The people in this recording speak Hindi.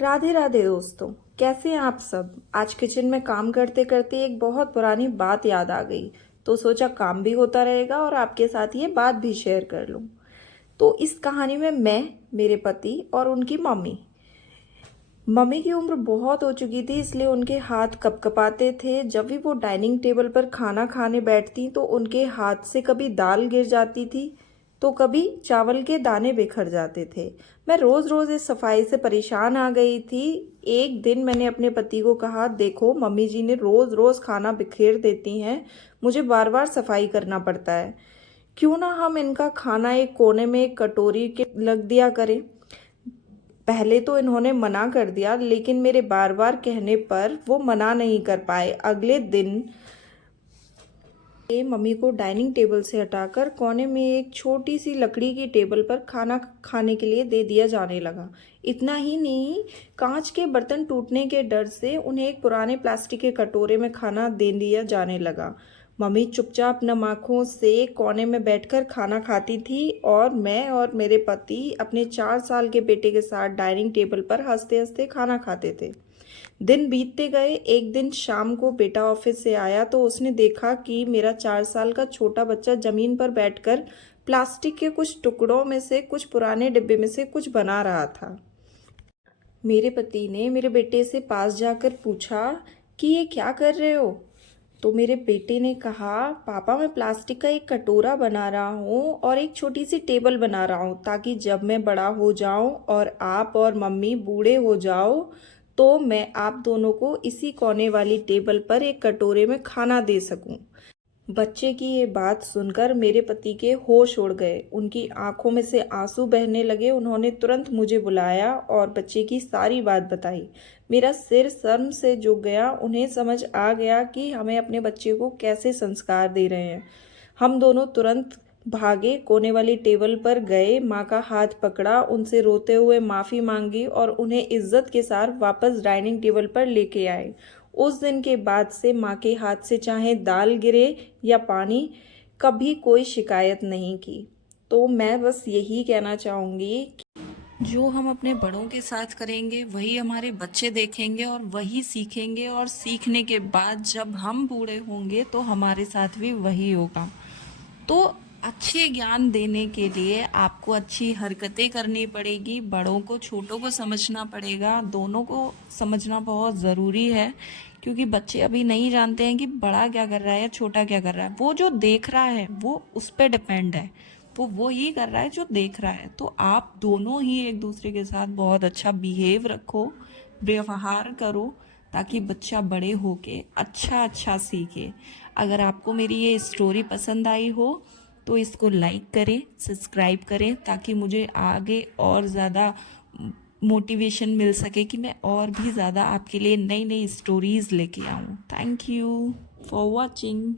राधे राधे दोस्तों, कैसे हैं आप सब। आज किचन में काम करते करते एक बहुत पुरानी बात याद आ गई, तो सोचा काम भी होता रहेगा और आपके साथ ये बात भी शेयर कर लूं। तो इस कहानी में मैं, मेरे पति और उनकी मम्मी। मम्मी की उम्र बहुत हो चुकी थी, इसलिए उनके हाथ कपकपाते थे। जब भी वो डाइनिंग टेबल पर खाना खाने बैठती तो उनके हाथ से कभी दाल गिर जाती थी तो कभी चावल के दाने बिखर जाते थे। मैं रोज़ रोज़ इस सफाई से परेशान आ गई थी। एक दिन मैंने अपने पति को कहा, देखो मम्मी जी ने रोज़ रोज़ खाना बिखेर देती हैं, मुझे बार बार सफाई करना पड़ता है। क्यों ना हम इनका खाना एक कोने में एक कटोरी के लग दिया करें। पहले तो इन्होंने मना कर दिया, लेकिन मेरे बार बार कहने पर वो मना नहीं कर पाए। अगले दिन मम्मी को डाइनिंग टेबल से हटाकर कोने में एक छोटी सी लकड़ी की टेबल पर खाना खाने के लिए दे दिया जाने लगा। इतना ही नहीं, कांच के बर्तन टूटने के डर से उन्हें एक पुराने प्लास्टिक के कटोरे में खाना दे दिया जाने लगा। मम्मी चुपचाप नम आँखों से कोने में बैठकर खाना खाती थी और मैं और मेरे पति अपने 4 साल के बेटे के साथ डाइनिंग टेबल पर हंसते हंसते खाना खाते थे। दिन बीतते गए। एक दिन शाम को बेटा ऑफिस से आया तो उसने देखा कि मेरा 4 साल का छोटा बच्चा जमीन पर बैठकर प्लास्टिक के कुछ टुकड़ों में से, कुछ पुराने डिब्बे में से कुछ बना रहा था। मेरे पति ने मेरे बेटे से पास जाकर पूछा कि ये क्या कर रहे हो। तो मेरे बेटे ने कहा, पापा मैं प्लास्टिक का एक कटोरा बना रहा हूँ और एक छोटी सी टेबल बना रहा हूँ, ताकि जब मैं बड़ा हो जाऊँ और आप और मम्मी बूढ़े हो जाओ तो मैं आप दोनों को इसी कोने वाली टेबल पर एक कटोरे में खाना दे सकूं। बच्चे की ये बात सुनकर मेरे पति के होश उड़ गए। उनकी आंखों में से आंसू बहने लगे। उन्होंने तुरंत मुझे बुलाया और बच्चे की सारी बात बताई। मेरा सिर शर्म से झुक गया। उन्हें समझ आ गया कि हमें अपने बच्चे को कैसे संस्कार दे रहे हैं। हम दोनों तुरंत भागे, कोने वाली टेबल पर गए, माँ का हाथ पकड़ा, उनसे रोते हुए माफ़ी मांगी और उन्हें इज्जत के साथ वापस डाइनिंग टेबल पर लेके आए। उस दिन के बाद से माँ के हाथ से चाहे दाल गिरे या पानी, कभी कोई शिकायत नहीं की। तो मैं बस यही कहना चाहूँगी कि जो हम अपने बड़ों के साथ करेंगे वही हमारे बच्चे देखेंगे और वही सीखेंगे, और सीखने के बाद जब हम बूढ़े होंगे तो हमारे साथ भी वही होगा। तो अच्छे ज्ञान देने के लिए आपको अच्छी हरकतें करनी पड़ेगी। बड़ों को छोटों को समझना पड़ेगा, दोनों को समझना बहुत ज़रूरी है, क्योंकि बच्चे अभी नहीं जानते हैं कि बड़ा क्या कर रहा है या छोटा क्या कर रहा है। वो जो देख रहा है वो उस पर डिपेंड है, वो ही कर रहा है जो देख रहा है। तो आप दोनों ही एक दूसरे के साथ बहुत अच्छा बिहेव रखो, व्यवहार करो, ताकि बच्चा बड़े होके अच्छा अच्छा सीखे। अगर आपको मेरी ये स्टोरी पसंद आई हो तो इसको लाइक करें, सब्सक्राइब करें, ताकि मुझे आगे और ज़्यादा मोटिवेशन मिल सके कि मैं और भी ज़्यादा आपके लिए नई नई स्टोरीज़ लेके आऊँ। Thank you for watching.